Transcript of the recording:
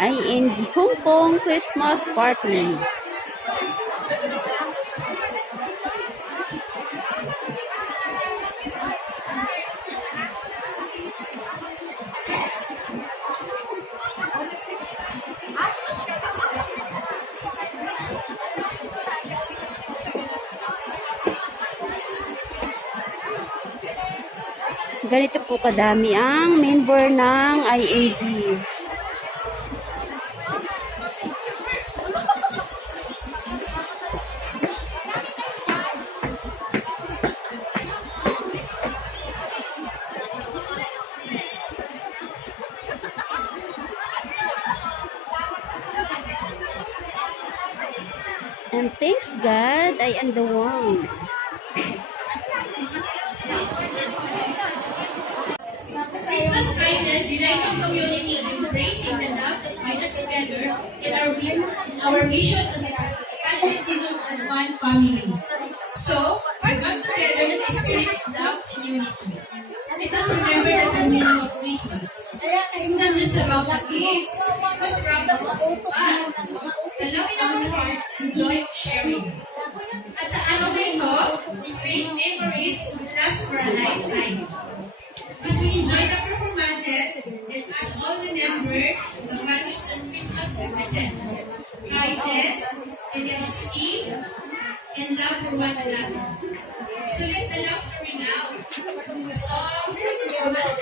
ING Hong Kong Christmas Party. Ganito po kadami ang member ng IAG. And thanks God, I am the one. Christmas kindness, uniting community, and embracing the love that binds us together in our mission to this holiday season as one family. So, we come together in the spirit of love and unity. Let us remember that the meaning of Christmas. It's not just about the gifts, Christmas wrappers, but the love in our hearts and joy of sharing. At sa araw na ito, we create memories to last for a lifetime. As we enjoy the performances, let us all remember the values that Christmas represents: kindness, generosity, and love for one another. So let the love ring out. The songs, the performances,